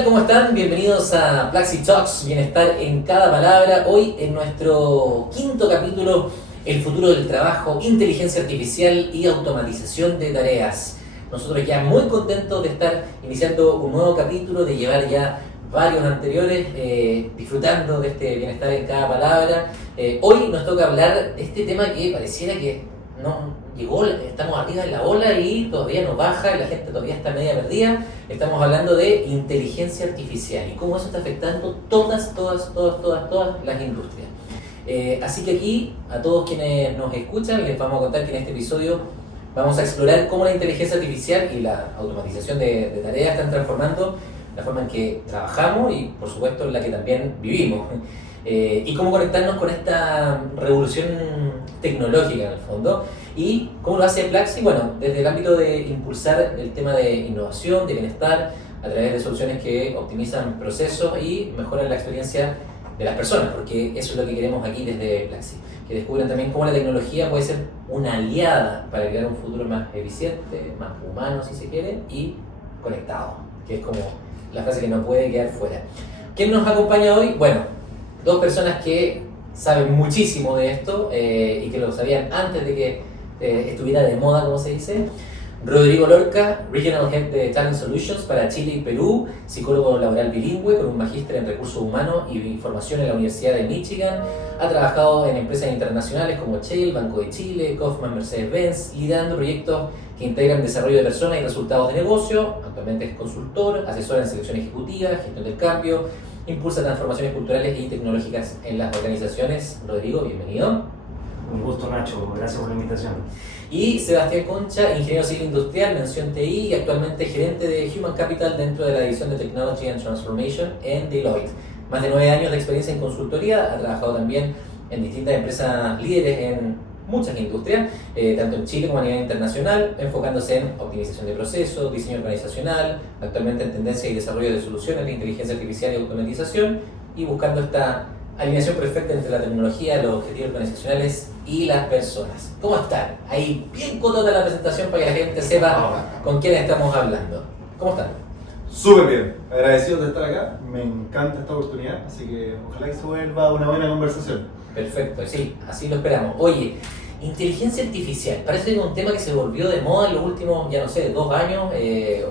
tal? ¿Cómo están? Bienvenidos a Plaxi Talks, Bienestar en cada palabra. Hoy en nuestro quinto capítulo, el futuro del trabajo, inteligencia artificial y automatización de tareas. Nosotros ya muy contentos de estar iniciando un nuevo capítulo, de llevar ya varios anteriores, disfrutando de este bienestar en cada palabra. Hoy nos toca hablar de este tema que pareciera que no llegó, estamos arriba de la ola y todavía no baja, la gente todavía está media perdida. Estamos hablando de inteligencia artificial y cómo eso está afectando todas las industrias. Así que aquí, a todos quienes nos escuchan, les vamos a contar que en este episodio vamos a explorar cómo la inteligencia artificial y la automatización de tareas están transformando la forma en que trabajamos y, por supuesto, en la que también vivimos. Y cómo conectarnos con esta revolución tecnológica en el fondo. ¿Y cómo lo hace Plaxi? Bueno, desde el ámbito de impulsar el tema de innovación, de bienestar, a través de soluciones que optimizan procesos y mejoran la experiencia de las personas, porque eso es lo que queremos aquí desde Plaxi. Que descubran también cómo la tecnología puede ser una aliada para crear un futuro más eficiente, más humano si se quiere, y conectado, que es como la frase que no puede quedar fuera. ¿Quién nos acompaña hoy? Bueno, dos personas que saben muchísimo de esto y que lo sabían antes de que estuviera de moda, como se dice. Rodrigo Lorca, Regional Head de Talent Solutions para Chile y Perú, psicólogo laboral bilingüe con un magíster en recursos humanos y información en la Universidad de Michigan. Ha trabajado en empresas internacionales como Shell, Banco de Chile, Kaufman, Mercedes-Benz, liderando proyectos que integran desarrollo de personas y resultados de negocio. Actualmente es consultor, asesor en selección ejecutiva, gestión del cambio, impulsa transformaciones culturales y tecnológicas en las organizaciones. Rodrigo, bienvenido. Un gusto, Nacho, gracias por la invitación. Y Sebastián Concha, ingeniero civil industrial, mención TI y actualmente gerente de Human Capital dentro de la división de Technology and Transformation en Deloitte. Más de 9 años de experiencia en consultoría, ha trabajado también en distintas empresas líderes en muchas industrias, tanto en Chile como a nivel internacional, enfocándose en optimización de procesos, diseño organizacional, actualmente en tendencia y desarrollo de soluciones de inteligencia artificial y automatización, y buscando esta alineación perfecta entre la tecnología, los objetivos organizacionales y las personas. ¿Cómo están? Ahí bien cotota la presentación para que la gente sepa con quién estamos hablando. ¿Cómo están? Súper bien, agradecidos de estar acá, me encanta esta oportunidad, así que ojalá que se vuelva una buena conversación. Perfecto, sí, así lo esperamos. Oye, inteligencia artificial, parece que es un tema que se volvió de moda en los últimos, ya no sé, 2 años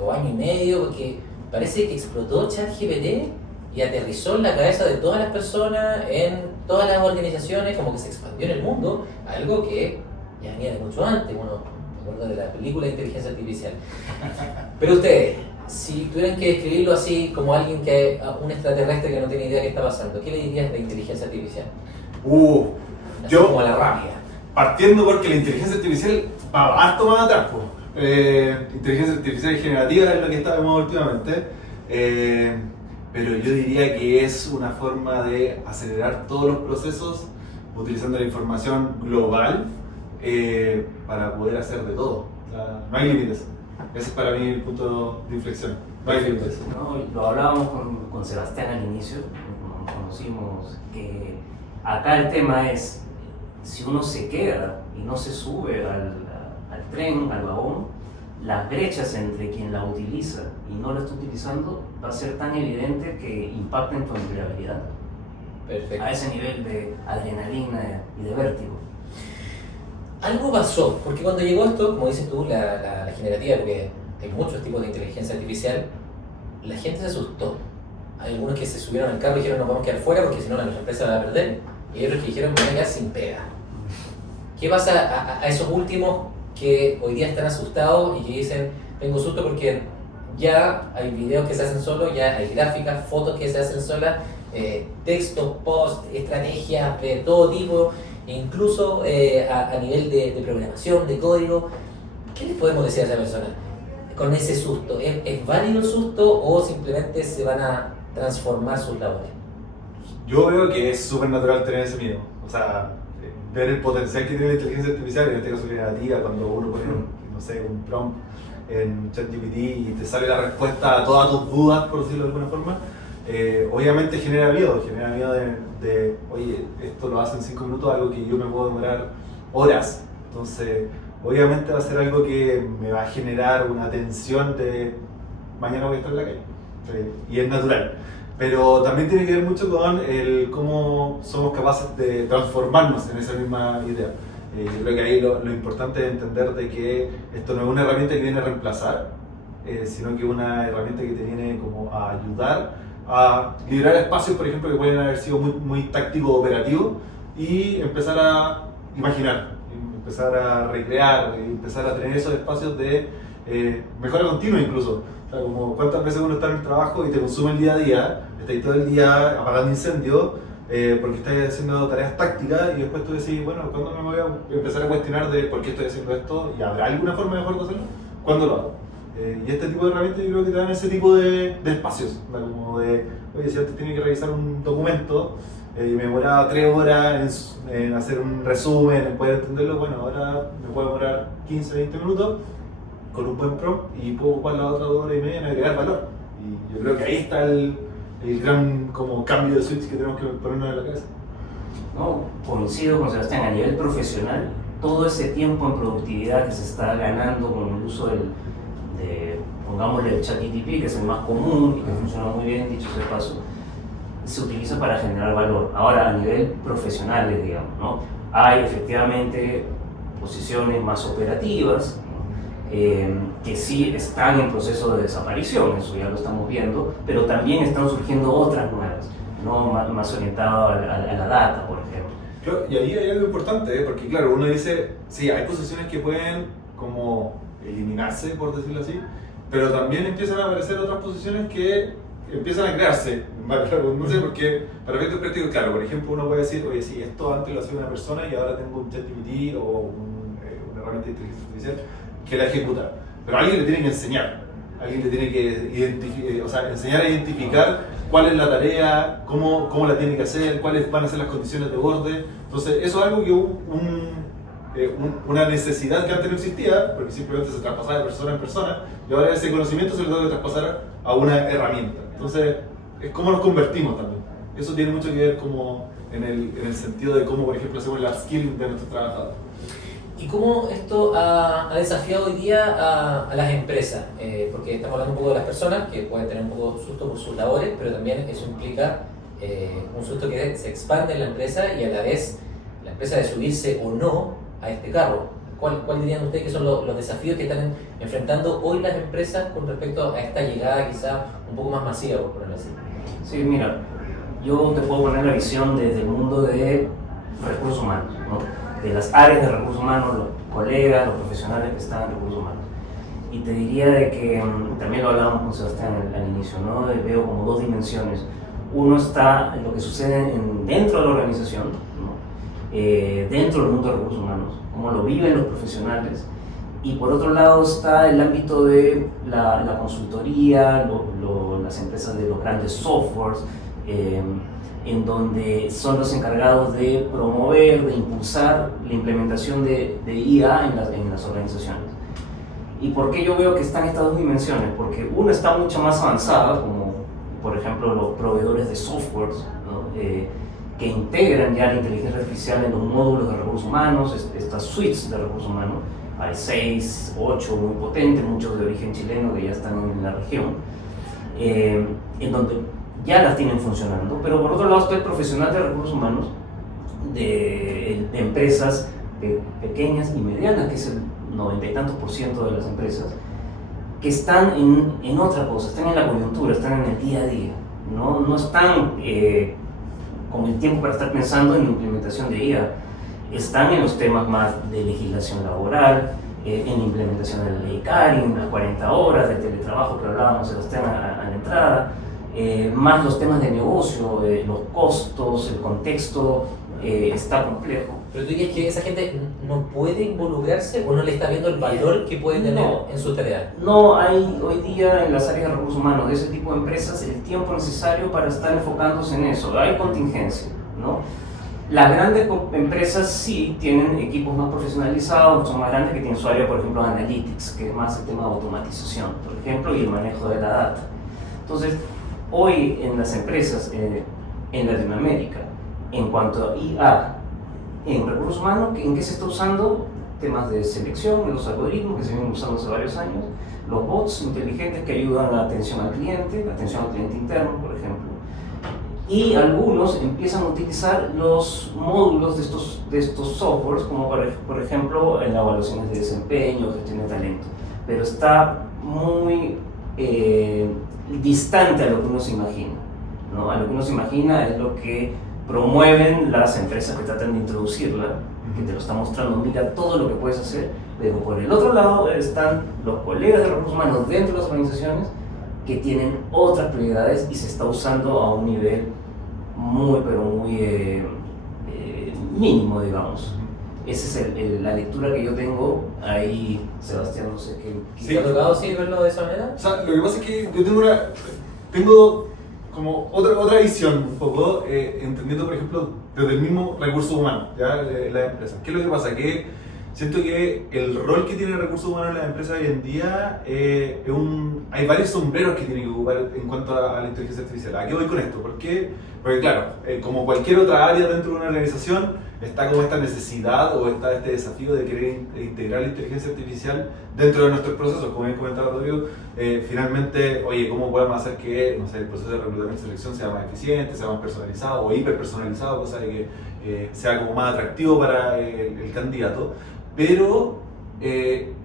o año y medio, porque parece que explotó ChatGPT y aterrizó en la cabeza de todas las personas, en todas las organizaciones, como que se expandió en el mundo, algo que ya venía de mucho antes. Bueno, me acuerdo de la película de inteligencia artificial. Pero ustedes, si tuvieran que describirlo así como alguien que, un extraterrestre que no tiene idea de qué está pasando, ¿qué le dirías de inteligencia artificial? Así Yo, como a la rápida. partiendo porque la inteligencia artificial va harto más atrás, inteligencia artificial generativa es lo que está de moda últimamente, pero yo diría que es una forma de acelerar todos los procesos utilizando la información global para poder hacer de todo. O sea, no hay límites. Ese es para mí el punto de inflexión. No hay límites. ¿No? Lo hablábamos con Sebastián al inicio, nos conocimos, que acá el tema es, si uno se queda y no se sube al tren, al vagón, las brechas entre quien la utiliza y no la está utilizando va a ser tan evidente que impacta en tu empleabilidad. Perfecto. A ese nivel de adrenalina y de vértigo. Algo pasó, porque cuando llegó esto, como dices tú, la generativa, porque hay muchos tipos de inteligencia artificial, la gente se asustó. Hay algunos que se subieron al carro y dijeron no podemos quedar fuera porque si no la nuestra empresa va a perder, y hay otros que dijeron me voy a quedar sin pega. ¿Qué pasa a esos últimos que hoy día están asustados y que dicen tengo susto porque ya hay videos que se hacen solos, ya hay gráficas, fotos que se hacen solas, textos, posts, estrategias de todo tipo, incluso a nivel de programación, de código? ¿Qué les podemos decir a esa persona con ese susto? ¿Es válido el susto o simplemente se van a transformar sus labores? Yo veo que es súper natural tener ese miedo. O sea, ver el potencial que tiene la inteligencia artificial, en este caso generativa, cuando uno pone un prompt en ChatGPT y te sale la respuesta a todas tus dudas, por decirlo de alguna forma, obviamente genera miedo de, oye, esto lo hace en 5 minutos, algo que yo me puedo demorar horas. Entonces, obviamente va a ser algo que me va a generar una tensión de mañana voy a estar en la calle. y es natural. Pero también tiene que ver mucho con el cómo somos capaces de transformarnos en esa misma idea. Yo creo que ahí lo importante es entender de que esto no es una herramienta que viene a reemplazar, sino que es una herramienta que te viene como a ayudar a liberar espacios, por ejemplo, que pueden haber sido muy tácticos operativos y empezar a imaginar, empezar a recrear, empezar a tener esos espacios de mejora continua incluso. O sea, como cuántas veces uno está en el trabajo y te consume el día a día, estás todo el día apagando incendios porque estás haciendo tareas tácticas y después tú decís, bueno, ¿cuándo me voy a empezar a cuestionar de por qué estoy haciendo esto? ¿Y habrá alguna forma mejor de hacerlo? ¿Cuándo lo hago? Y este tipo de herramientas yo creo que te dan ese tipo de espacios, ¿no? Como de, oye, si antes tenía que revisar un documento y me demoraba 3 horas en hacer un resumen, en poder entenderlo, bueno, ahora me puedo demorar 15, 20 minutos con un buen prompt y puedo ocupar las otras 2 horas y media en agregar valor. Y yo creo que ahí está el gran como cambio de switch que tenemos que ponernos en la cabeza. No, coincido con Sebastián, a nivel profesional, todo ese tiempo en productividad que se está ganando con el uso pongámosle el ChatGPT, que es el más común y que funciona muy bien, dicho sea de paso, se utiliza para generar valor. Ahora, a nivel profesional, digamos, ¿no? Hay efectivamente posiciones más operativas, que sí están en proceso de desaparición, eso ya lo estamos viendo, pero también están surgiendo otras nuevas, ¿no? Más orientadas a la data, por ejemplo. Claro, y ahí hay algo importante, porque claro, uno dice, sí, hay posiciones que pueden como eliminarse, por decirlo así, pero también empiezan a aparecer otras posiciones que empiezan a crearse, no sé, porque para efectos prácticos, claro, por ejemplo, uno puede decir, oye, sí, esto antes lo hacía una persona y ahora tengo un ChatGPT o una herramienta de inteligencia artificial que la ejecuta, pero alguien le tiene que enseñar, alguien le tiene que enseñar a identificar cuál es la tarea, cómo la tiene que hacer, cuáles van a ser las condiciones de borde. Entonces eso es algo que una necesidad que antes no existía, porque simplemente se traspasaba de persona en persona, y ahora ese conocimiento se lo tengo que traspasar a una herramienta. Entonces es cómo nos convertimos también. Eso tiene mucho que ver como en el sentido de cómo, por ejemplo, hacemos el upskilling de nuestros trabajadores. ¿Y cómo esto ha desafiado hoy día a las empresas? Porque estamos hablando un poco de las personas, que pueden tener un poco de susto por sus labores, pero también eso implica un susto que se expande en la empresa y a la vez la empresa de subirse o no a este carro. ¿Cuál dirían ustedes que son los desafíos que están enfrentando hoy las empresas con respecto a esta llegada quizá un poco más masiva, por ponerlo así? Sí, mira, yo te puedo poner la visión desde el mundo de recursos humanos, ¿no? De las áreas de recursos humanos, los colegas, los profesionales que están en recursos humanos. Y te diría de que, también lo hablábamos con Sebastián al inicio, ¿no? Veo como 2 dimensiones. Uno está en lo que sucede dentro de la organización, ¿no? Dentro del mundo de recursos humanos, cómo lo viven los profesionales. Y por otro lado está el ámbito de la consultoría, las empresas de los grandes softwares, en donde son los encargados de promover, de impulsar la implementación de IA en las organizaciones. ¿Y por qué yo veo que están estas 2 dimensiones? Porque una está mucho más avanzada, como por ejemplo los proveedores de softwares, ¿no? Que integran ya la inteligencia artificial en los módulos de recursos humanos, estas suites de recursos humanos. Hay 6, 8 muy potentes, muchos de origen chileno que ya están en la región, en donde ya las tienen funcionando. Pero por otro lado está el profesional de recursos humanos de empresas pequeñas y medianas, que es el 90 y tantos % de las empresas, que están en otra cosa, están en la coyuntura, están en el día a día, no están con el tiempo para estar pensando en la implementación de IA. Están en los temas más de legislación laboral, en la implementación de la ley CARIN, las 40 horas de teletrabajo que hablábamos Sebastián a la entrada, más los temas de negocio, los costos, el contexto está complejo. Pero tú dirías que esa gente no puede involucrarse o no le está viendo el valor que puede tener en su tarea. No hay hoy día en las áreas de recursos humanos de ese tipo de empresas el tiempo necesario para estar enfocándose en eso. Hay contingencia, ¿no? Las grandes empresas sí tienen equipos más profesionalizados, son más grandes, que tienen su área, por ejemplo, de analytics, que es más el tema de automatización, por ejemplo, y el manejo de la data. Entonces, hoy en las empresas en Latinoamérica, en cuanto a IA en recursos humanos, ¿en qué se está usando? temas de selección, los algoritmos que se vienen usando hace varios años, los bots inteligentes que ayudan a la atención al cliente interno, por ejemplo. Y algunos empiezan a utilizar los módulos de estos softwares, como por ejemplo en las evaluaciones de desempeño, gestión de talento. Pero está muy distante a lo que uno se imagina, ¿no? A lo que uno se imagina es lo que promueven las empresas que tratan de introducirla, que te lo están mostrando, mira todo lo que puedes hacer, pero por el otro lado están los colegas de recursos humanos dentro de las organizaciones que tienen otras prioridades y se está usando a un nivel muy, pero muy mínimo, digamos. Esa es la lectura que yo tengo ahí, Sebastián, no sé qué. ¿Sí? ¿Te ha tocado sí verlo de esa manera? O sea, lo que pasa es que yo tengo como otra visión un poco, entendiendo por ejemplo desde el mismo recurso humano, ¿ya? De la empresa. ¿Qué es lo que pasa? Que siento que el rol que tiene el recurso humano en las empresas hoy en día, hay varios sombreros que tiene que ocupar en cuanto a la inteligencia artificial. ¿A qué voy con esto? Porque claro, como cualquier otra área dentro de una organización, está como esta necesidad o está este desafío de querer integrar la inteligencia artificial dentro de nuestros procesos. Como bien comentaba Rodrigo, finalmente, oye, ¿cómo podemos hacer que, no sé, el proceso de reclutamiento y selección sea más eficiente, sea más personalizado o hiperpersonalizado, cosa de que sea como más atractivo para el candidato? Pero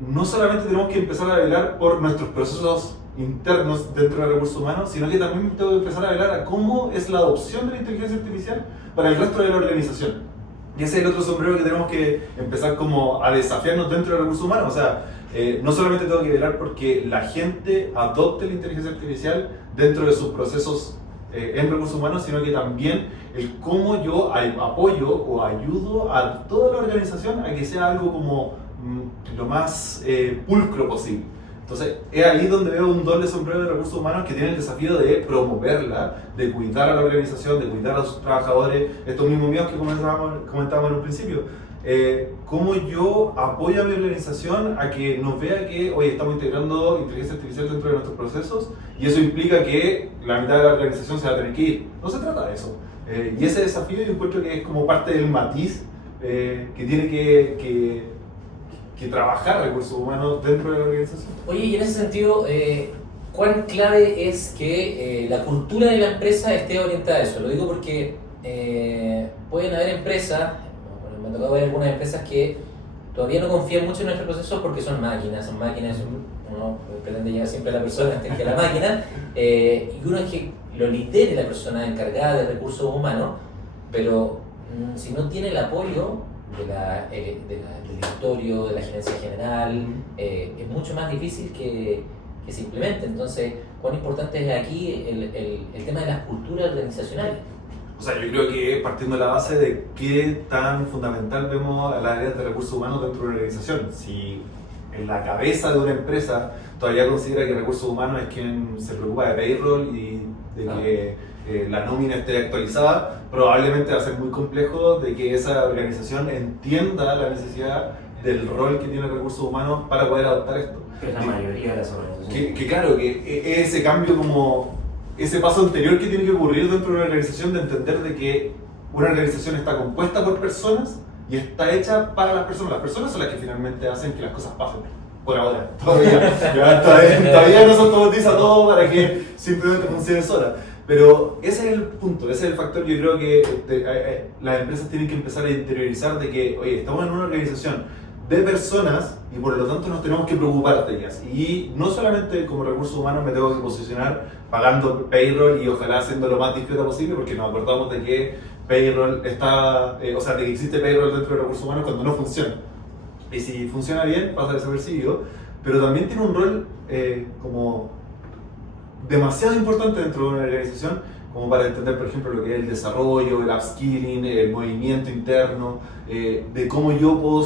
no solamente tenemos que empezar a velar por nuestros procesos internos dentro del recurso humano, sino que también tengo que empezar a velar a cómo es la adopción de la inteligencia artificial para el resto de la organización. Y ese es el otro sombrero que tenemos que empezar como a desafiarnos dentro del recurso humano. O sea, no solamente tengo que velar porque la gente adopte la inteligencia artificial dentro de sus procesos en recursos humanos, sino que también el cómo yo apoyo o ayudo a toda la organización a que sea algo como lo más pulcro posible. Entonces, es ahí donde veo un doble sombrero de recursos humanos que tiene el desafío de promoverla, de cuidar a la organización, de cuidar a sus trabajadores, estos mismos míos que comentábamos en un principio. Cómo yo apoyo a mi organización a que nos vea que hoy estamos integrando inteligencia artificial dentro de nuestros procesos y eso implica que la mitad de la organización se va a tener que ir. No se trata de eso. Y ese desafío yo encuentro que es como parte del matiz que tiene que trabajar recursos humanos dentro de la organización. Oye, y en ese sentido, ¿cuán clave es que la cultura de la empresa esté orientada a eso? Lo digo porque pueden haber empresas, me ha tocado ver algunas empresas que todavía no confían mucho en nuestros procesos porque son máquinas, uno pretende llegar siempre a la persona antes que a la máquina, y uno es que lo lidere la persona encargada de recursos humanos, pero si no tiene el apoyo del directorio, de la gerencia general, es mucho más difícil que se implemente. Entonces, ¿cuán importante es aquí el tema de las culturas organizacionales? O sea, yo creo que partiendo de la base de qué tan fundamental vemos a las áreas de recursos humanos dentro de una organización. Si en la cabeza de una empresa todavía considera que recursos humanos es quien se preocupa de payroll y de que la nómina esté actualizada, probablemente va a ser muy complejo de que esa organización entienda la necesidad del rol que tiene recursos humanos para poder adoptar esto. Que es la mayoría de las organizaciones. Que claro, que ese cambio como ese paso anterior que tiene que ocurrir dentro de una organización de entender de que una organización está compuesta por personas y está hecha para las personas. Las personas son las que finalmente hacen que las cosas pasen. Por ahora, todavía no se automatiza todo para que simplemente funcione sola. Pero ese es el punto, ese es el factor que yo creo que las empresas tienen que empezar a interiorizar de que, oye, estamos en una organización de personas y por lo tanto nos tenemos que preocupar de ellas. Y no solamente como recursos humanos me tengo que posicionar pagando payroll y ojalá haciendo lo más discreto posible, porque nos acordamos de que payroll está, o sea, de que existe payroll dentro de recursos humanos cuando no funciona. Y si funciona bien, pasa desapercibido, pero también tiene un rol como demasiado importante dentro de una organización como para entender, por ejemplo, lo que es el desarrollo, el upskilling, el movimiento interno, de cómo yo puedo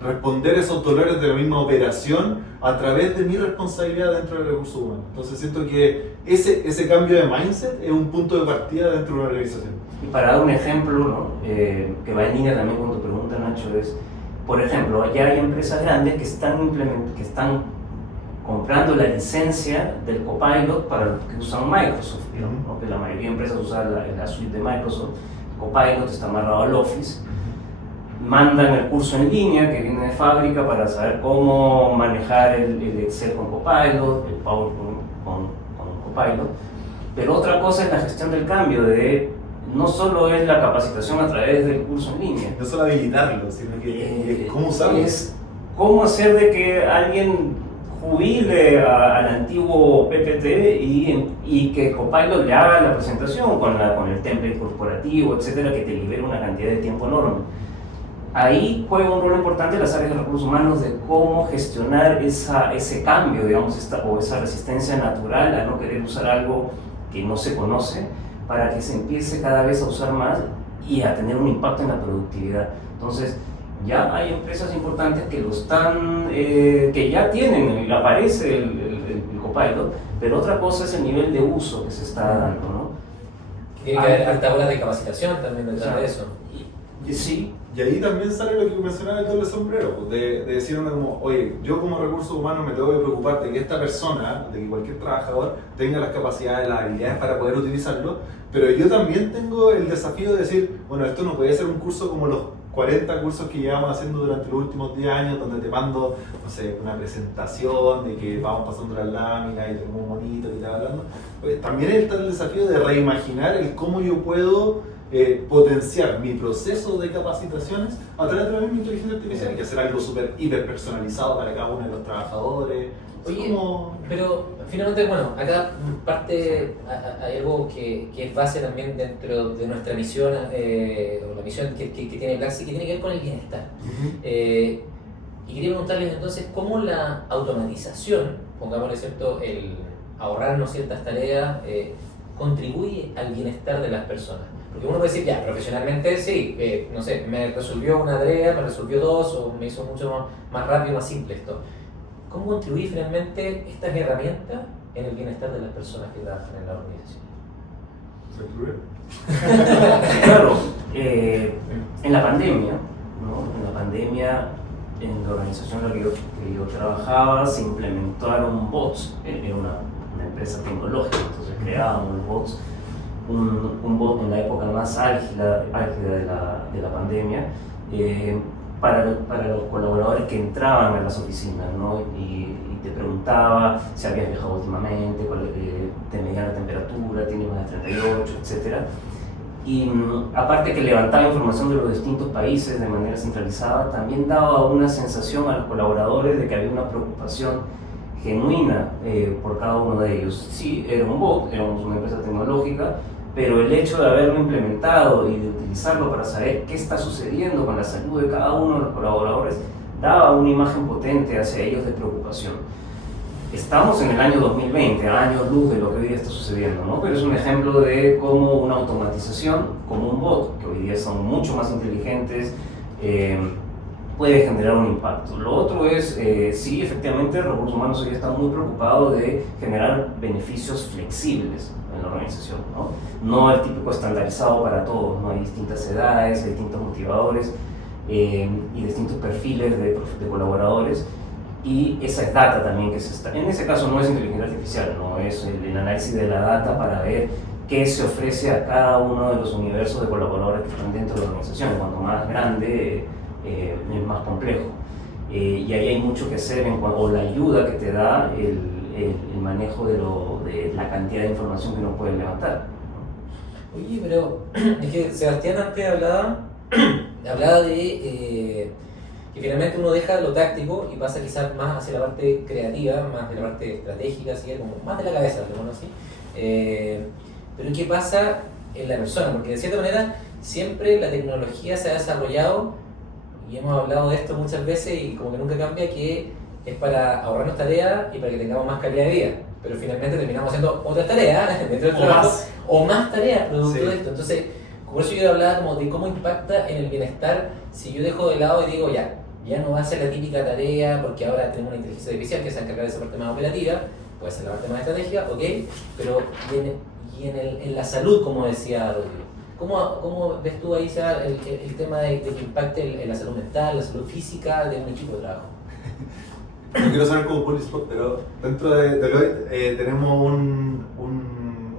responder esos dolores de la misma operación a través de mi responsabilidad dentro del recurso humano. Entonces siento que ese cambio de mindset es un punto de partida dentro de una organización. Y para dar un ejemplo, ¿no? Que va en línea también con tu pregunta, Nacho, es, por ejemplo, ya hay empresas grandes que están comprando la licencia del Copilot para los que usan Microsoft, ¿no? Que la mayoría de empresas usan la suite de Microsoft. Copilot está amarrado al Office. mandan el curso en línea que viene de fábrica para saber cómo manejar el Excel con Copilot, el PowerPoint con Copilot. Pero otra cosa es la gestión del cambio, no solo es la capacitación a través del curso en línea. No solo habilitarlo, sino que cómo usarlo. Es cómo hacer de que alguien jubile al antiguo PPT y que Copilot le haga la presentación con el template corporativo, etcétera, que te libere una cantidad de tiempo enorme. Ahí juega un rol importante las áreas de recursos humanos de cómo gestionar ese cambio, digamos, o esa resistencia natural a no querer usar algo que no se conoce, para que se empiece cada vez a usar más y a tener un impacto en la productividad. Entonces, ya hay empresas importantes que que ya tienen, y aparece el Copilot, pero otra cosa es el nivel de uso que se está dando, ¿no? Tiene que haber alta hora de capacitación también detrás de eso. Sí. Y ahí también sale lo que mencionaba el doble sombrero, pues, de decir como, oye, yo como recursos humanos me tengo que preocupar de que esta persona, de que cualquier trabajador tenga las capacidades, las habilidades para poder utilizarlo, pero yo también tengo el desafío de decir, bueno, esto no puede ser un curso como los 40 cursos que llevamos haciendo durante los últimos 10 años, donde te mando, no sé, una presentación de que vamos pasando las láminas y tenemos un monito que está hablando. Pues también está el desafío de reimaginar el cómo yo puedo potenciar mi proceso de capacitaciones a través de la misma inteligencia artificial, que hacer algo súper hiper personalizado para cada uno de los trabajadores. Oye, pero finalmente, bueno, acá hay algo que es base también dentro de nuestra misión, o la misión que tiene Plaxi, que tiene que ver con el bienestar. Y quería preguntarles entonces, ¿cómo la automatización, pongámosle cierto, el ahorrarnos ciertas tareas, contribuye al bienestar de las personas? Porque uno puede decir, ya, profesionalmente sí, no sé, me resolvió una tarea, me resolvió dos, o me hizo mucho más rápido, más simple esto. ¿Cómo contribuye finalmente estas herramientas en el bienestar de las personas que trabajan en la organización? Claro, en la pandemia, ¿no? En la pandemia, en la organización en la que yo trabajaba, se implementaron bots. Era una empresa tecnológica, entonces creábamos bots. Un bot en la época más álgida de la pandemia, para los colaboradores que entraban a las oficinas, ¿no? Y te preguntaba si habías viajado últimamente, te medían la temperatura, tienes más de 38, etc. Y aparte que levantaba información de los distintos países de manera centralizada, también daba una sensación a los colaboradores de que había una preocupación genuina por cada uno de ellos. Sí, era un bot, éramos una empresa tecnológica, pero el hecho de haberlo implementado y de utilizarlo para saber qué está sucediendo con la salud de cada uno de los colaboradores daba una imagen potente hacia ellos de preocupación. Estamos en el año 2020, años luz de lo que hoy día está sucediendo, ¿no? Pero es un ejemplo de cómo una automatización, como un bot, que hoy día son mucho más inteligentes, puede generar un impacto. Lo otro es, sí, efectivamente, recursos humanos hoy están muy preocupados de generar beneficios flexibles en la organización, no el típico estandarizado para todos, ¿no? Hay distintas edades, distintos motivadores y distintos perfiles de colaboradores, y esa es data también que se está. En ese caso no es inteligencia artificial, no es el análisis de la data para ver qué se ofrece a cada uno de los universos de colaboradores que están dentro de la organización. Cuanto más grande, es más complejo. Y ahí hay mucho que hacer o la ayuda que te da el manejo de la cantidad de información que uno puede levantar. Oye, pero es que Sebastián antes hablaba de que finalmente uno deja lo táctico y pasa quizás más hacia la parte creativa, más de la parte estratégica, así, como más de la cabeza, digamos así. Pero ¿qué pasa en la persona? Porque de cierta manera siempre la tecnología se ha desarrollado, y hemos hablado de esto muchas veces y como que nunca cambia, que es para ahorrarnos tareas y para que tengamos más calidad de vida, pero finalmente terminamos haciendo otras tareas dentro del trabajo, o más tareas producto de esto. Entonces, por eso yo hablaba como de cómo impacta en el bienestar si yo dejo de lado y digo ya no va a ser la típica tarea porque ahora tenemos una inteligencia artificial que se encarga de esa parte más operativa, puede ser la parte más estratégica, ok, pero en la salud, como decía Rodrigo, ¿cómo ves tú ahí el tema de que impacte en la salud mental, la salud física de un equipo de trabajo? No quiero sonar como Polispot, pero dentro de Deloitte tenemos un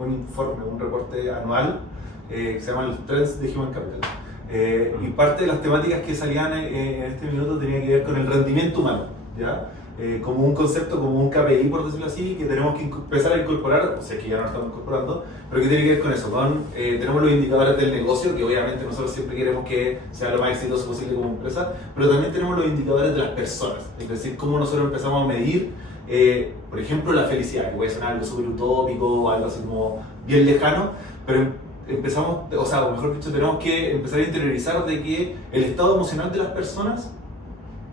informe, un reporte anual que se llama los Trends de Human Capital. Y parte de las temáticas que salían en este minuto tenía que ver con el rendimiento humano, ¿ya? Como un concepto, como un KPI, por decirlo así, que tenemos que empezar a incorporar, o sea, que ya no lo estamos incorporando, pero que tiene que ver con eso, tenemos los indicadores del negocio, que obviamente nosotros siempre queremos que sea lo más exitoso posible como empresa, pero también tenemos los indicadores de las personas, es decir, cómo nosotros empezamos a medir, por ejemplo, la felicidad, que puede sonar algo súper utópico, algo así como bien lejano, pero empezamos, o sea, o mejor dicho, tenemos que empezar a interiorizar de que el estado emocional de las personas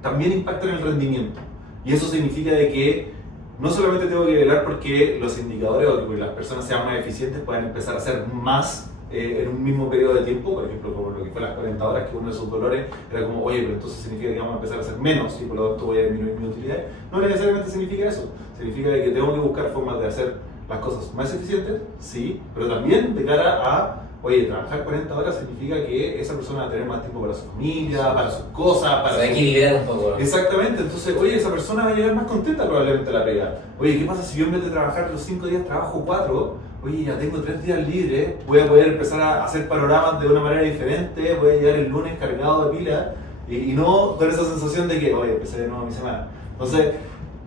también impacta en el rendimiento. Y eso significa de que no solamente tengo que velar porque los indicadores o que las personas sean más eficientes, puedan empezar a hacer más en un mismo periodo de tiempo, por ejemplo, como lo que fue las 40 horas, que uno de sus dolores era como, oye, pero entonces significa que vamos a empezar a hacer menos y por lo tanto voy a disminuir mi utilidad. No necesariamente significa eso, significa que tengo que buscar formas de hacer las cosas más eficientes, sí, pero también de cara a, oye, trabajar 40 horas significa que esa persona va a tener más tiempo para su familia, para sus cosas, para... Se va a equilibrar un poco. Exactamente, entonces, oye, esa persona va a llegar más contenta probablemente a la pega. Oye, ¿qué pasa si yo en vez de trabajar los 5 días trabajo 4? Oye, ya tengo 3 días libres, voy a poder empezar a hacer panoramas de una manera diferente, voy a llegar el lunes cargado de pila y no con esa sensación de que, oye, empecé de nuevo mi semana. Entonces,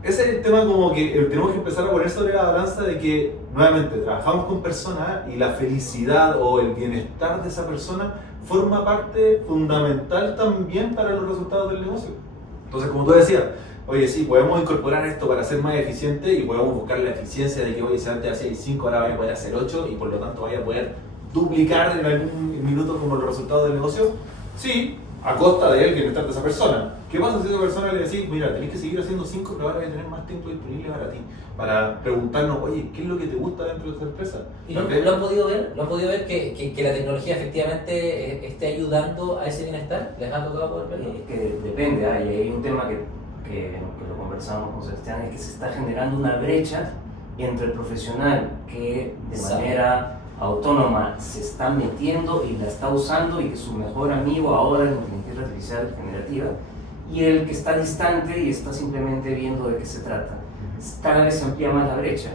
ese es el tema como que tenemos que empezar a poner sobre la balanza de que, nuevamente, trabajamos con personas y la felicidad o el bienestar de esa persona forma parte fundamental también para los resultados del negocio. Entonces, como tú decías, oye, sí, podemos incorporar esto para ser más eficiente y podemos buscar la eficiencia de que, oye, si antes hacía 5, ahora vaya a poder hacer 8 y por lo tanto vaya a poder duplicar en algún minuto como los resultados del negocio. Sí, a costa del bienestar de esa persona. ¿Qué pasa si a esa persona le decís, mira, tenés que seguir haciendo 5, pero ahora voy a tener más tiempo disponible para ti? Para preguntarnos, oye, ¿qué es lo que te gusta dentro de esta empresa? ¿Y lo han podido ver? ¿Lo han podido ver que la tecnología efectivamente esté ayudando a ese bienestar? ¿Les ha tocado poder verlo? Que depende, hay un tema que lo conversamos con Sebastián, es que se está generando una brecha entre el profesional que de manera autónoma se está metiendo y la está usando y que su mejor amigo ahora es la inteligencia artificial generativa, y el que está distante y está simplemente viendo de qué se trata. Cada vez se amplía más la brecha,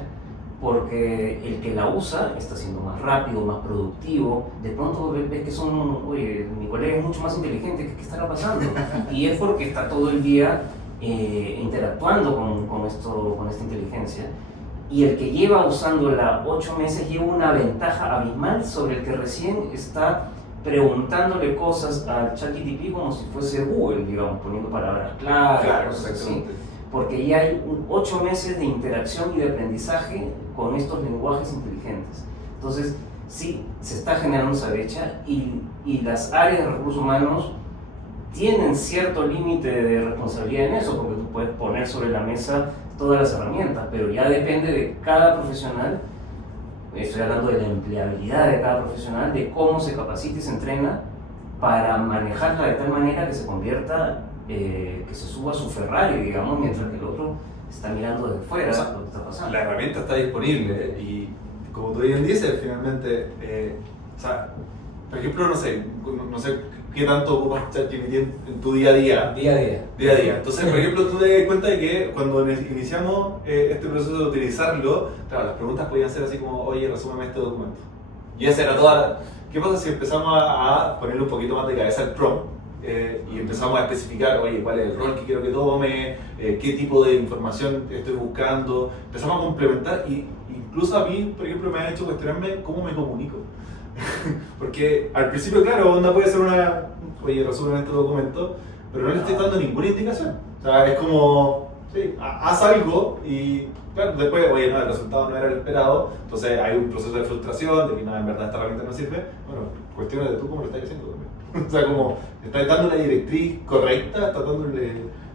porque el que la usa está siendo más rápido, más productivo. De pronto ves que oye, mi colega es mucho más inteligente, ¿qué estará pasando? Y es porque está todo el día interactuando con esta inteligencia. Y el que lleva usándola 8 meses lleva una ventaja abismal sobre el que recién está preguntándole cosas al ChatGPT como si fuese Google, digamos, poniendo palabras claras, cosas así. Porque ya hay 8 meses de interacción y de aprendizaje con estos lenguajes inteligentes. Entonces, sí, se está generando esa brecha y las áreas de recursos humanos tienen cierto límite de responsabilidad en eso, porque tú puedes poner sobre la mesa todas las herramientas, pero ya depende de cada profesional. Estoy hablando de la empleabilidad de cada profesional, de cómo se capacita y se entrena para manejarla de tal manera que se convierta, que se suba a su Ferrari, digamos, mientras que el otro está mirando desde fuera, o sea, lo que está pasando. La herramienta está disponible y, como tú bien dices, finalmente, o sea, por ejemplo, no sé qué tanto ocupas ChatGPT en tu día a día. Día a día. Entonces, por ejemplo, tú te das cuenta de que cuando iniciamos este proceso de utilizarlo, claro, las preguntas podían ser así como, oye, resúmeme este documento. Y esa era toda. ¿Qué pasa si empezamos a ponerle un poquito más de cabeza al prompt? Y empezamos a especificar, oye, cuál es el rol que quiero que tome, qué tipo de información estoy buscando. Empezamos a complementar y incluso a mí, por ejemplo, me ha hecho cuestionarme cómo me comunico. Porque al principio, claro, onda puede ser oye, resumen este documento, pero no le estoy dando ninguna indicación. O sea, es como, sí, haz algo y, claro, después, oye, no, el resultado no era el esperado, entonces hay un proceso de frustración, de que nada, en verdad esta herramienta no sirve. Bueno, cuestiones de tú cómo lo estás haciendo también. O sea, como, estás dando la directriz correcta, estás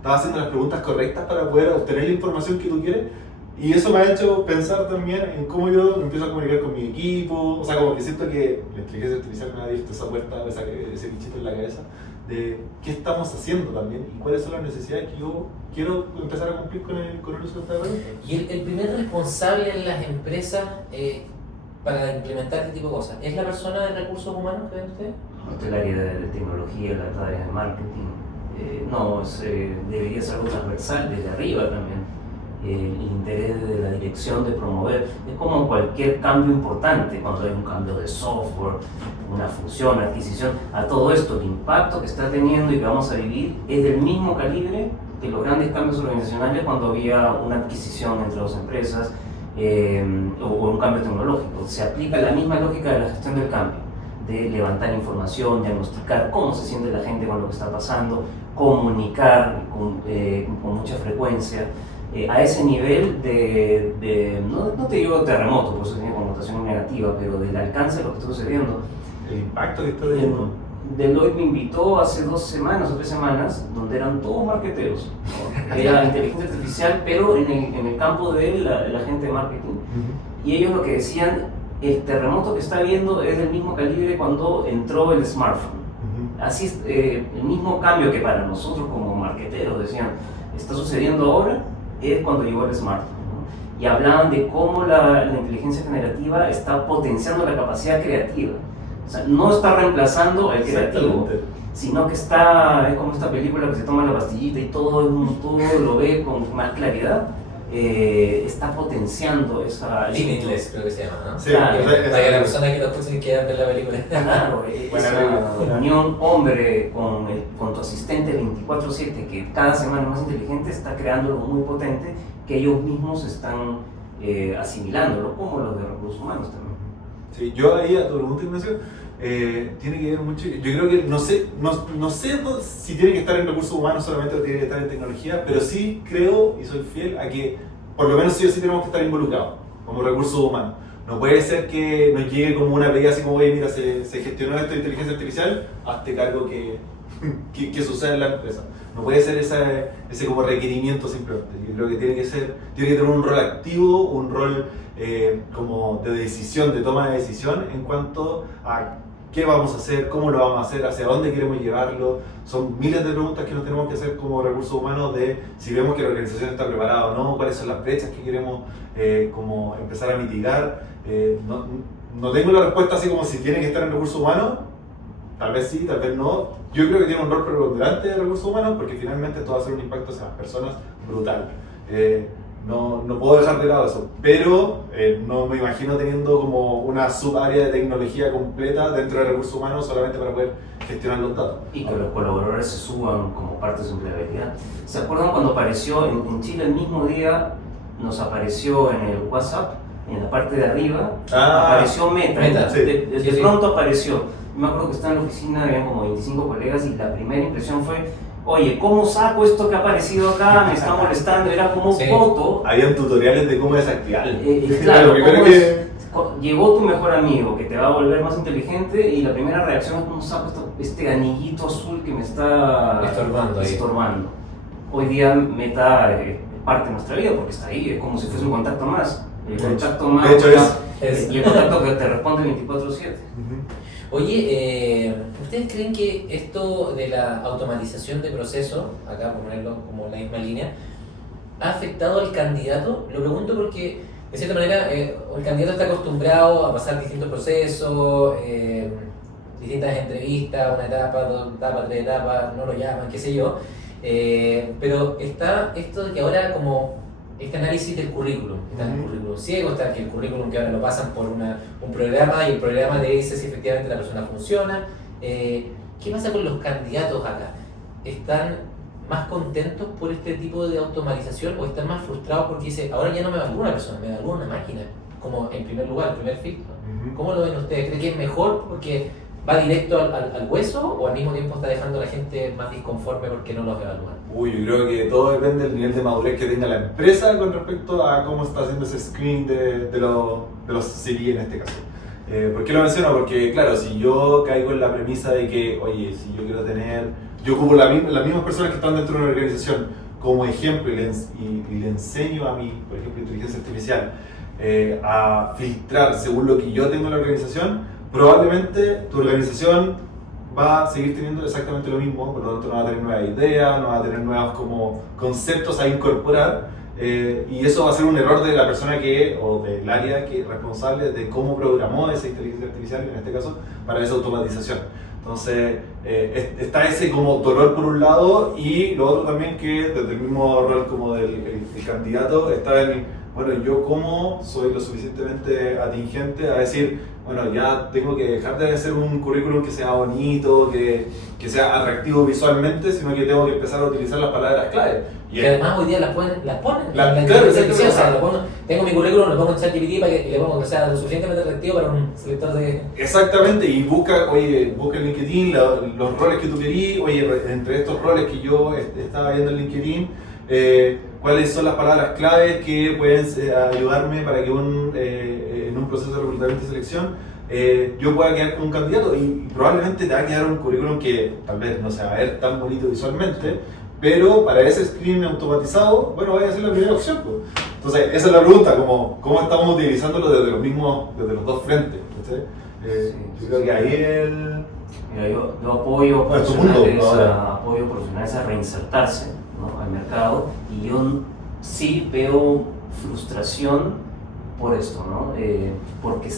haciendo las preguntas correctas para poder obtener la información que tú quieres. Y eso me ha hecho pensar también en cómo yo empiezo a comunicar con mi equipo. O sea, como que siento que la inteligencia artificial me ha abierto esa puerta, ese bichito en la cabeza, de qué estamos haciendo también y cuáles son las necesidades que yo quiero empezar a cumplir con el uso de esta herramienta. Y el primer responsable en las empresas para implementar este tipo de cosas, ¿es la persona de recursos humanos que ven ustedes? No, el área de tecnología, la área de marketing. Debería ser algo transversal desde arriba también. el interés de la dirección de promover. Es como cualquier cambio importante, cuando hay un cambio de software, una fusión, una adquisición, a todo esto, el impacto que está teniendo y que vamos a vivir es del mismo calibre que los grandes cambios organizacionales cuando había una adquisición entre dos empresas o un cambio tecnológico. Se aplica la misma lógica de la gestión del cambio, de levantar información, diagnosticar cómo se siente la gente con lo que está pasando, comunicar con mucha frecuencia. A ese nivel no te digo terremoto, porque eso tiene connotación negativa, pero del alcance de lo que está sucediendo. El impacto que está teniendo. Deloitte me invitó hace 2 semanas o 3 semanas, donde eran todos marketeros, ¿no? Era inteligencia artificial, pero en el campo de la gente de marketing. Y ellos lo que decían, el terremoto que está habiendo es del mismo calibre cuando entró el smartphone. Así es, el mismo cambio que para nosotros como marketeros decían, está sucediendo ahora, es cuando llegó el smartphone, ¿no? Y hablaban de cómo la inteligencia generativa está potenciando la capacidad creativa. O sea, no está reemplazando al creativo, sino que es como esta película que se toma la pastillita y todo lo ve con más claridad. Está potenciando esa... Limitless, creo que se llama, ¿no? Sí, claro, para que la persona que lo escuche quiera ver la película. Claro, esa unión hombre con tu asistente 24/7, que cada semana es más inteligente, está creando algo muy potente que ellos mismos están asimilándolo, como los de recursos humanos también. Sí, yo ahí a tu pregunta, Ignacio, tiene que ver mucho. Yo creo que no sé si tiene que estar en recursos humanos solamente o tiene que estar en tecnología, pero sí creo y soy fiel a que por lo menos sí o sí tenemos que estar involucrados como recursos humanos. No puede ser que nos llegue como una pedida así como, oye, mira, se gestionó esto de inteligencia artificial, hazte cargo que sucede en la empresa. No puede ser ese como requerimiento simplemente. Yo creo que tiene que tener un rol activo, un rol como de decisión, de toma de decisión en cuanto a qué vamos a hacer, cómo lo vamos a hacer, hacia dónde queremos llevarlo. Son miles de preguntas que nos tenemos que hacer como recursos humanos de si vemos que la organización está preparada o no, cuáles son las brechas que queremos como empezar a mitigar. No tengo la respuesta así como si tiene que estar en recursos humanos. Tal vez sí, tal vez no. Yo creo que tiene un rol preponderante de recursos humanos porque finalmente esto va a hacer un impacto hacia las personas brutal. No puedo dejar de lado eso, pero no me imagino teniendo como una subárea de tecnología completa dentro de recursos humanos solamente para poder gestionar los datos. Y que los colaboradores se suban como parte de su empleabilidad. ¿Se acuerdan cuando apareció en Chile el mismo día? Nos apareció en el WhatsApp, en la parte de arriba, apareció Meta. Sí. De pronto apareció. Me acuerdo que estaba en la oficina, habían como 25 colegas y la primera impresión fue: oye, ¿cómo saco esto que ha aparecido acá? Me está molestando. Era como foto. Habían tutoriales de cómo desactivarlo. Claro, llegó tu mejor amigo que te va a volver más inteligente y la primera reacción es: ¿cómo saco este anillito azul que me está estorbando? Hoy día Meta es parte de nuestra vida porque está ahí, es como si fuese un contacto más. El contacto más. De hecho, y el contacto que te responde 24/7. Oye, ¿ustedes creen que esto de la automatización de procesos, acá por ponerlo como la misma línea, ha afectado al candidato? Lo pregunto porque, de cierta manera, el candidato está acostumbrado a pasar distintos procesos, distintas entrevistas, una etapa, 2 etapas, 3 etapas, no lo llaman, qué sé yo, pero está esto de que ahora como este análisis del currículum, está en el currículum ciego, está que el currículum que ahora lo pasan por un programa y el programa le dice si efectivamente la persona funciona. ¿Qué pasa con los candidatos acá? ¿Están más contentos por este tipo de automatización o están más frustrados porque dicen, ahora ya no me evalúa una persona, me evalúa una máquina, como en primer lugar, el primer filtro? ¿Cómo lo ven ustedes? ¿Creen que es mejor porque va directo al hueso o al mismo tiempo está dejando a la gente más disconforme porque no los evalúan? Yo creo que todo depende del nivel de madurez que tenga la empresa con respecto a cómo está haciendo ese screening de los CV en este caso. ¿Por qué lo menciono? Porque claro, si yo caigo en la premisa de que, oye, si yo quiero tener, yo ocupo las mismas personas que están dentro de una organización como ejemplo y le enseño a mí, por ejemplo, inteligencia artificial, a filtrar según lo que yo tengo en la organización, probablemente tu organización va a seguir teniendo exactamente lo mismo, por lo tanto no va a tener nuevas ideas, no va a tener nuevos como conceptos a incorporar, y eso va a ser un error de la persona o del área que es responsable de cómo programó esa inteligencia artificial, en este caso, para esa automatización. Entonces, está ese como dolor por un lado, y lo otro también que desde el mismo rol como el candidato está bueno, yo como soy lo suficientemente atingente a decir, bueno, ya tengo que dejar de hacer un currículum que sea bonito, que sea atractivo visualmente, sino que tengo que empezar a utilizar las palabras clave. Y que además hoy día las ponen. Claro, O sea, tengo mi currículum, lo pongo en ChatGPT para que le pongo que sea lo suficientemente atractivo para un selector de... Exactamente, y busca en LinkedIn los roles que tú querías, oye, entre estos roles que yo estaba viendo en LinkedIn, cuáles son las palabras claves que pueden ayudarme para que en un proceso de reclutamiento y selección yo pueda quedar como un candidato, y probablemente te va a quedar un currículum que tal vez no se va a ver tan bonito visualmente, pero para ese screening automatizado, bueno, vaya a ser la primera opción, pues. Entonces, esa es la pregunta, ¿cómo estamos utilizándolo desde los dos frentes? Yo creo que ahí Mira, yo apoyo profesionales a reinsertarse, ¿no?, al mercado, y yo sí veo frustración por esto, ¿no? Porque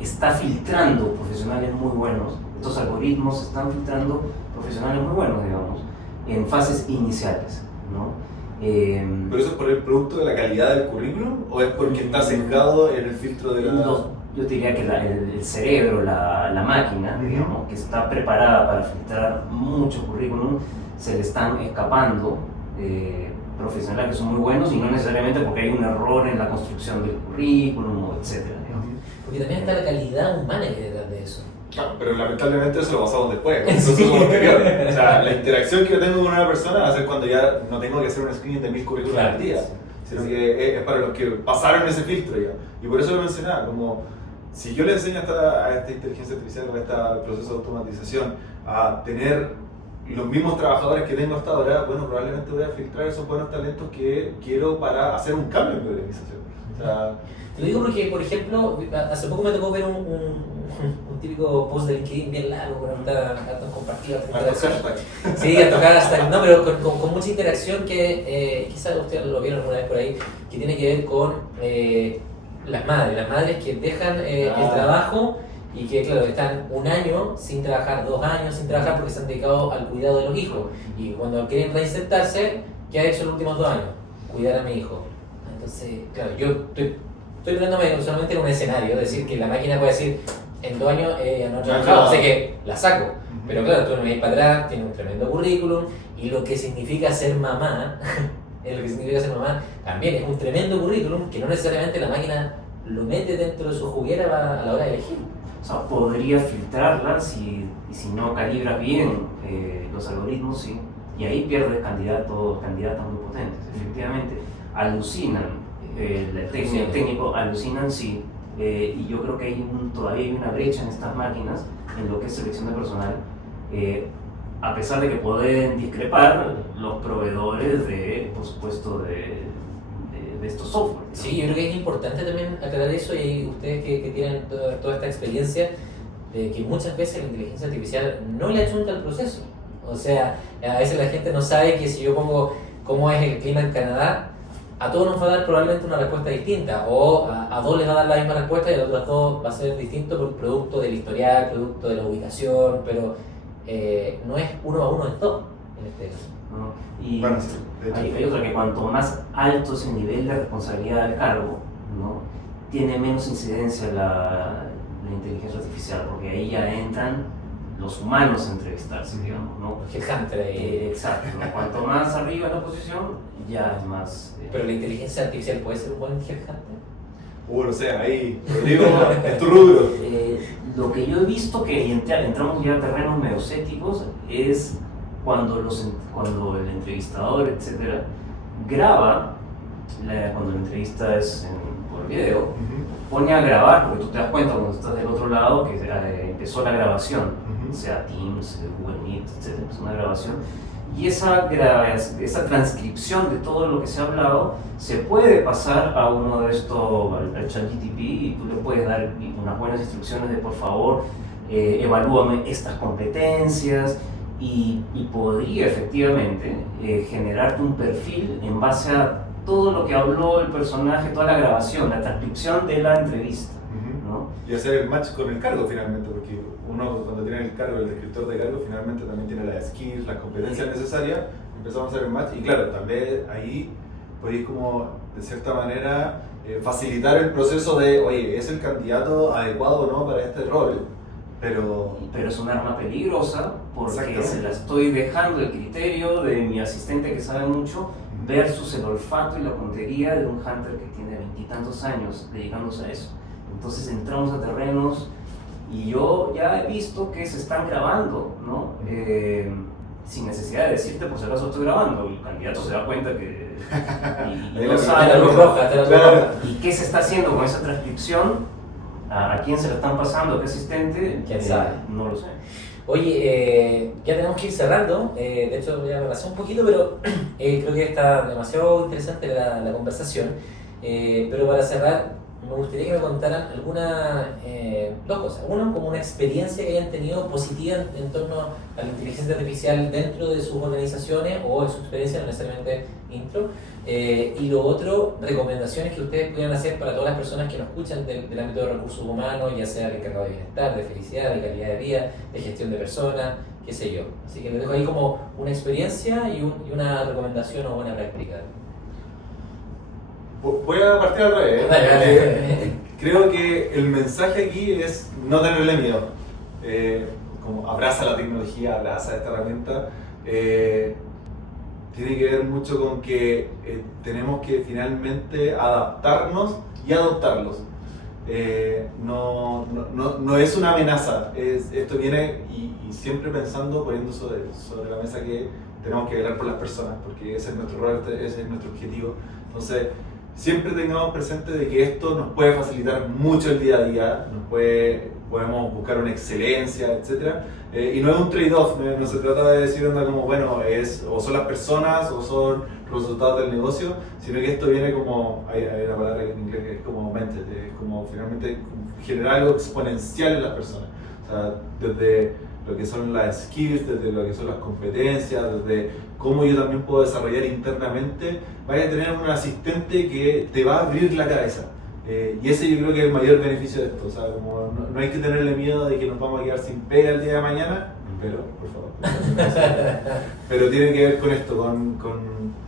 está filtrando profesionales muy buenos, estos algoritmos están filtrando profesionales muy buenos, digamos, en fases iniciales, ¿no? ¿Pero eso es por el producto de la calidad del currículum o es porque está sesgado en el filtro de la...? Yo te diría que el cerebro, la máquina, digamos, que está preparada para filtrar mucho currículum, se le están escapando profesionales que son muy buenos, y no necesariamente porque hay un error en la construcción del currículum, etcétera, digamos. Porque también está la calidad humana que hay detrás de eso. Claro, pero lamentablemente eso lo pasamos después, eso es como anterior. O sea, la interacción que yo tengo con una persona va a ser cuando ya no tengo que hacer un screening de 1000 currículos al día, sino que es para los que pasaron ese filtro ya. Y por eso lo mencionaba, como si yo le enseño a esta inteligencia artificial, a este proceso de automatización, a tener los mismos trabajadores que tengo hasta ahora, bueno, probablemente voy a filtrar esos buenos talentos que quiero para hacer un cambio en mi organización. O sea, te lo digo porque, por ejemplo, hace poco me tocó ver un típico post de LinkedIn bien largo, con hartas compartidas. Sí, a tocar hasta... No, pero con mucha interacción que quizás ustedes lo vieron alguna vez por ahí, que tiene que ver con las madres que dejan el trabajo y que, claro, están un año sin trabajar, 2 años sin trabajar porque se han dedicado al cuidado de los hijos. Y cuando quieren reinsertarse, ¿qué ha hecho los últimos 2 años? Cuidar a mi hijo. Entonces, claro, yo estoy poniéndome solamente en un escenario, es decir, que la máquina puede decir, en 2 años no ha trabajado, así que la saco. Pero claro, tú no me vas para atrás, tiene un tremendo currículum, y lo que significa ser mamá, también es un tremendo currículum que no necesariamente la máquina lo mete dentro de su juguera a la hora de elegir. O sea, podría filtrarlas y si no calibras bien los algoritmos, sí, y ahí pierdes candidatas muy potentes. Efectivamente, alucinan, el técnico alucinan, sí, y yo creo que todavía hay una brecha en estas máquinas en lo que es selección de personal, a pesar de que pueden discrepar los proveedores por supuesto, de estos software, ¿no? Sí, yo creo que es importante también aclarar eso, y ustedes que tienen toda esta experiencia, de que muchas veces la inteligencia artificial no le achunta al proceso. O sea, a veces la gente no sabe que si yo pongo cómo es el clima en Canadá, a todos nos va a dar probablemente una respuesta distinta, o a 2 les va a dar la misma respuesta y a los otros 2 va a ser distinto por producto del historial, producto de la ubicación, pero no es 1 a 1 en todo en este caso. ¿No? Y bueno, sí, hay otra que cuanto más alto es el nivel de responsabilidad del cargo, ¿no?, tiene menos incidencia la inteligencia artificial, porque ahí ya entran los humanos a entrevistarse, digamos, ¿no? Headhunter. Exacto, ¿no? Cuanto más arriba la posición, ya es más... Pero la inteligencia artificial puede ser un buen headhunter. No sé, ahí, Rodrigo, es tu rubro. Lo que yo he visto que entramos ya a terrenos medio éticos es cuando el entrevistador, etcétera, graba, cuando la entrevista es por video, pone a grabar, porque tú te das cuenta cuando estás del otro lado que empezó la grabación, sea Teams, Google Meet, etcétera, es una grabación. Y esa transcripción de todo lo que se ha hablado se puede pasar a uno de estos, al ChatGPT, y tú le puedes dar unas buenas instrucciones de por favor, evalúame estas competencias, y podría efectivamente generarte un perfil en base a todo lo que habló el personaje, toda la grabación, la transcripción de la entrevista, ¿no? Y hacer el match con el cargo finalmente, porque uno cuando tiene el cargo, el descriptor de cargo, finalmente también tiene las skills, las competencias necesarias, empezamos a hacer el match y claro, tal vez ahí podéis como de cierta manera facilitar el proceso de, oye, ¿es el candidato adecuado o no para este rol? Pero es un arma peligrosa porque exactamente, se la estoy dejando el criterio de mi asistente que sabe mucho versus el olfato y la puntería de un hunter que tiene 20 y tantos años dedicándose a eso. Entonces entramos a terrenos y yo ya he visto que se están grabando, ¿no? Sin necesidad de decirte por si acaso estoy grabando, el candidato se da cuenta que y no sabe la luz roja, y qué se está haciendo con esa transcripción. ¿A quién se la están pasando? ¿A qué asistente? ¿Quién sabe? No lo sé. Oye, ya tenemos que ir cerrando, de hecho ya me pasé un poquito, pero creo que está demasiado interesante la conversación. Pero para cerrar, me gustaría que me contaran dos cosas. Una, como una experiencia que hayan tenido positiva en torno a la inteligencia artificial dentro de sus organizaciones o en su experiencia, no necesariamente intro. Y lo otro, recomendaciones que ustedes pudieran hacer para todas las personas que nos escuchan del ámbito de recursos humanos, ya sea el encargado de bienestar, de felicidad, de calidad de vida, de gestión de personas, qué sé yo. Así que les dejo ahí como una experiencia y una recomendación o buena práctica. voy a partir al revés. Creo que el mensaje aquí es no tenerle miedo. Como abraza la tecnología, abraza esta herramienta. Tiene que ver mucho con que tenemos que finalmente adaptarnos y adoptarlos. No es una amenaza, esto viene y siempre pensando, poniendo sobre la mesa que tenemos que velar por las personas, porque ese es nuestro rol, ese es nuestro objetivo. Entonces, siempre tengamos presente de que esto nos puede facilitar mucho el día a día, podemos buscar una excelencia, etc. Y no es un trade-off, no se trata de decir como, bueno, o son las personas o son los resultados del negocio, sino que esto viene como, hay una palabra en inglés que es como augmented, es como finalmente generar algo exponencial en las personas. O sea, desde lo que son las skills, desde lo que son las competencias, desde cómo yo también puedo desarrollar internamente, vaya a tener un asistente que te va a abrir la cabeza. Y ese yo creo que es el mayor beneficio de esto. O sea, como no hay que tenerle miedo de que nos vamos a quedar sin pega el día de mañana, pero, por favor. Pero tiene que ver con esto, con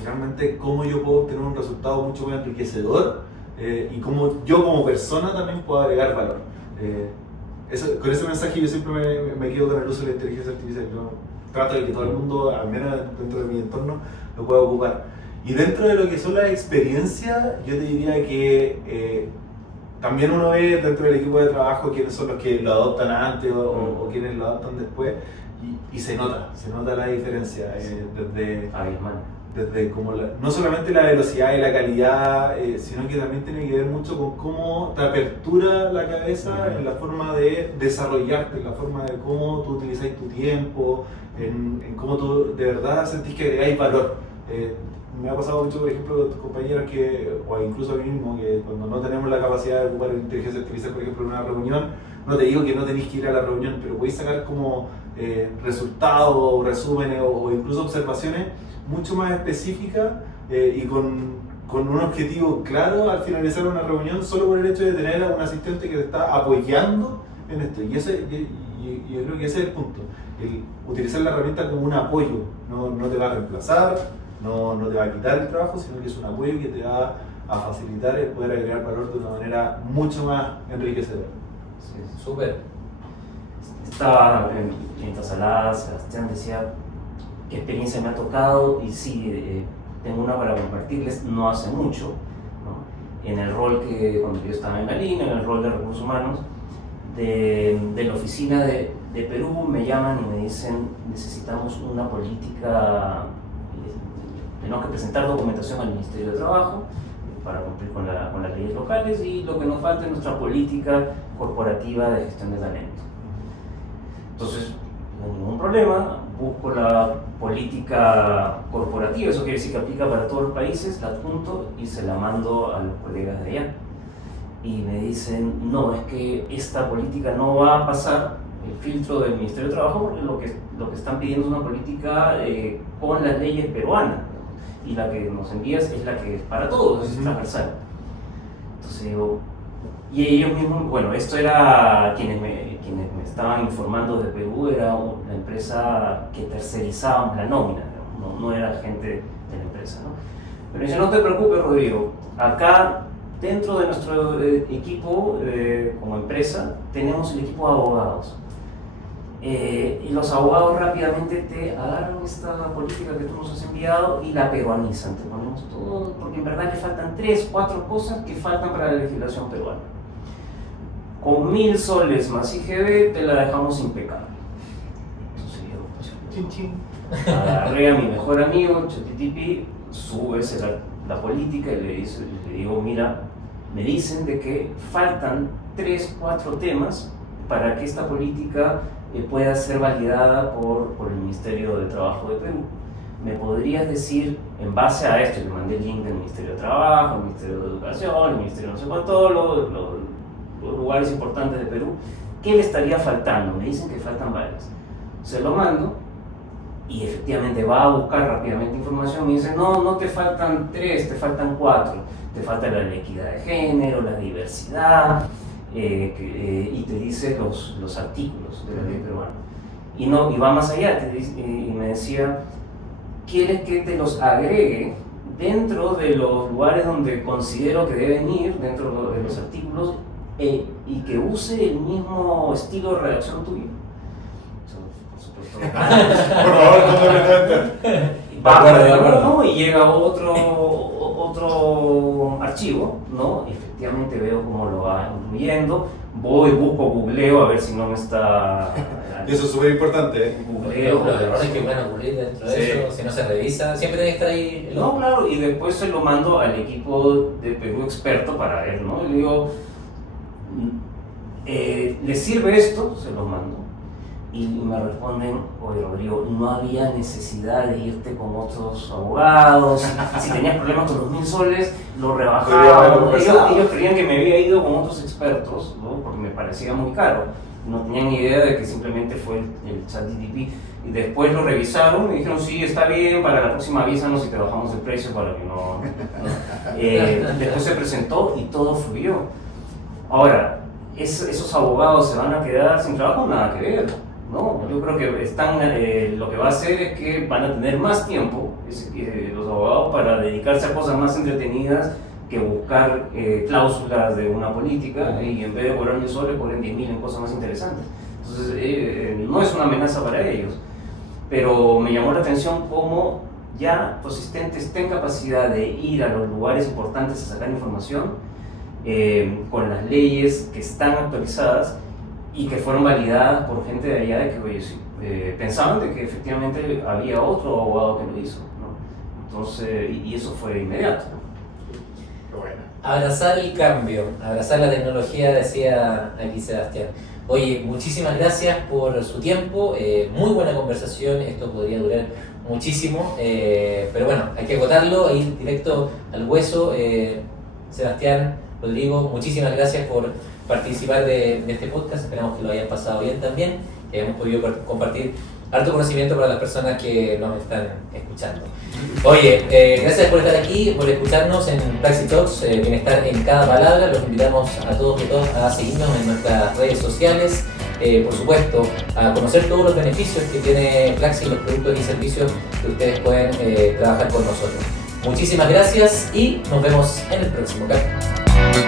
finalmente cómo yo puedo obtener un resultado mucho más enriquecedor y cómo yo como persona también puedo agregar valor. Con ese mensaje yo siempre me quedo con el uso de la inteligencia artificial. Yo trato de que todo el mundo, al menos dentro de mi entorno, lo pueda ocupar. Y dentro de lo que son las experiencias, yo te diría que también uno ve dentro del equipo de trabajo quiénes son los que lo adoptan antes o quienes lo adoptan después, y se nota la diferencia desde como no solamente la velocidad y la calidad, sino que también tiene que ver mucho con cómo te apertura la cabeza en la forma de desarrollarte, en la forma de cómo tú utilizas tu tiempo, en cómo tú de verdad sentís que agregáis valor. Me ha pasado mucho, por ejemplo, con compañeros o incluso a mí mismo, que cuando no tenemos la capacidad de ocupar inteligencia artificial, por ejemplo, en una reunión, no te digo que no tenéis que ir a la reunión, pero podéis sacar como resultados, resúmenes o incluso observaciones mucho más específicas y con un objetivo claro al finalizar una reunión, solo por el hecho de tener a un asistente que te está apoyando en esto. Y yo creo que ese es el punto, el utilizar la herramienta como un apoyo, no te va a reemplazar, no te va a quitar el trabajo, sino que es un apoyo que te va a facilitar el poder agregar valor de una manera mucho más enriquecedora. Sí. Súper. Estaba mientras hablaba, Sebastián decía qué experiencia me ha tocado, y sí, tengo una para compartirles no hace mucho, ¿no? En el rol que cuando yo estaba en la línea, en el rol de recursos humanos, de la oficina de Perú me llaman y me dicen necesitamos una política. Tenemos que presentar documentación al Ministerio de Trabajo para cumplir con las leyes locales, y lo que nos falta es nuestra política corporativa de gestión de talento. Entonces, no hay ningún problema, busco la política corporativa, eso quiere decir que aplica para todos los países, la adjunto y se la mando a los colegas de allá. Y me dicen, no, es que esta política no va a pasar el filtro del Ministerio de Trabajo porque lo que están pidiendo es una política con las leyes peruanas. Y la que nos envías es la que es para todos, es transversal. Entonces digo, y ellos mismos, bueno, esto era quienes quienes me estaban informando de Perú era la empresa que tercerizábamos la nómina, no era gente de la empresa, ¿no? Pero dice, no te preocupes, Rodrigo, acá dentro de nuestro equipo como empresa tenemos el equipo de abogados. Y los abogados rápidamente te agarran esta política que tú nos has enviado y la peruanizan, te ponemos todo, porque en verdad le faltan 3, 4 cosas que faltan para la legislación peruana. Con 1.000 soles más IGB te la dejamos impecable. Entonces yo, Chin, chin. agarré a mi mejor amigo, ChatGPT, sube la política y le digo, mira, me dicen de que faltan 3, 4 temas para que esta política pueda ser validada por el Ministerio de Trabajo de Perú. ¿Me podrías decir, en base a esto, le mandé el link del Ministerio de Trabajo, el Ministerio de Educación, el Ministerio no sé cuánto, todos los lugares importantes de Perú, qué le estaría faltando? Me dicen que faltan varias. Se lo mando y efectivamente va a buscar rápidamente información. Me dice, no te faltan 3, te faltan 4. Te falta la equidad de género, la diversidad, y te dice los artículos de la ley peruana. Y va más allá, y me decía, ¿quieres que te los agregue dentro de los lugares donde considero que deben ir, dentro de los artículos, y que use el mismo estilo de redacción tuyo? Por supuesto. Por favor, no te metas. ¿No? Y llega otro archivo, ¿no? Y efectivamente veo cómo lo va incluyendo. Voy, busco, googleo a ver si no me está. Eso es súper importante, ¿eh? Googleo. Los errores que pueden ocurrir dentro de eso, si no se revisa, siempre tiene que estar ahí. No, claro, y después se lo mando al equipo de Perú experto para ver, ¿no? Y le digo, ¿le sirve esto? Se lo mando. Y me responden, oye Rodrigo, no había necesidad de irte con otros abogados, si tenías problemas con los 1.000 soles, lo rebajaban. Ellos creían que me había ido con otros expertos, ¿no? Porque me parecía muy caro. No tenían ni idea de que simplemente fue el ChatGPT. Y después lo revisaron y me dijeron, sí, está bien, para la próxima avísanos y te bajamos el precio para que no. Después se presentó y todo fluyó. Ahora, ¿esos abogados se van a quedar sin trabajo? Nada que ver. No, yo creo que lo que va a hacer es que van a tener más tiempo los abogados para dedicarse a cosas más entretenidas que buscar cláusulas de una política, y en vez de cobrar 1.000 soles cobren 10.000 en cosas más interesantes. Entonces no es una amenaza para ellos, pero me llamó la atención cómo ya los asistentes estén capacidad de ir a los lugares importantes a sacar información con las leyes que están actualizadas y que fueron validadas por gente de allá, de que, oye, sí, pensaban de que efectivamente había otro abogado que lo hizo, ¿no? Entonces, y eso fue inmediato. Bueno. Abrazar el cambio, abrazar la tecnología, decía aquí Sebastián. Oye, muchísimas gracias por su tiempo, muy buena conversación, esto podría durar muchísimo, pero bueno, hay que agotarlo, ir directo al hueso. Sebastián, Rodrigo, muchísimas gracias por participar de este podcast, esperamos que lo hayan pasado bien también, que hayamos podido compartir harto conocimiento para las personas que nos están escuchando. Oye, gracias por estar aquí, por escucharnos en Praxis Talks, Bienestar en Cada Palabra. Los invitamos a todos y todas a seguirnos en nuestras redes sociales, por supuesto, a conocer todos los beneficios que tiene Praxis, los productos y servicios que ustedes pueden trabajar con nosotros. Muchísimas gracias y nos vemos en el próximo capítulo.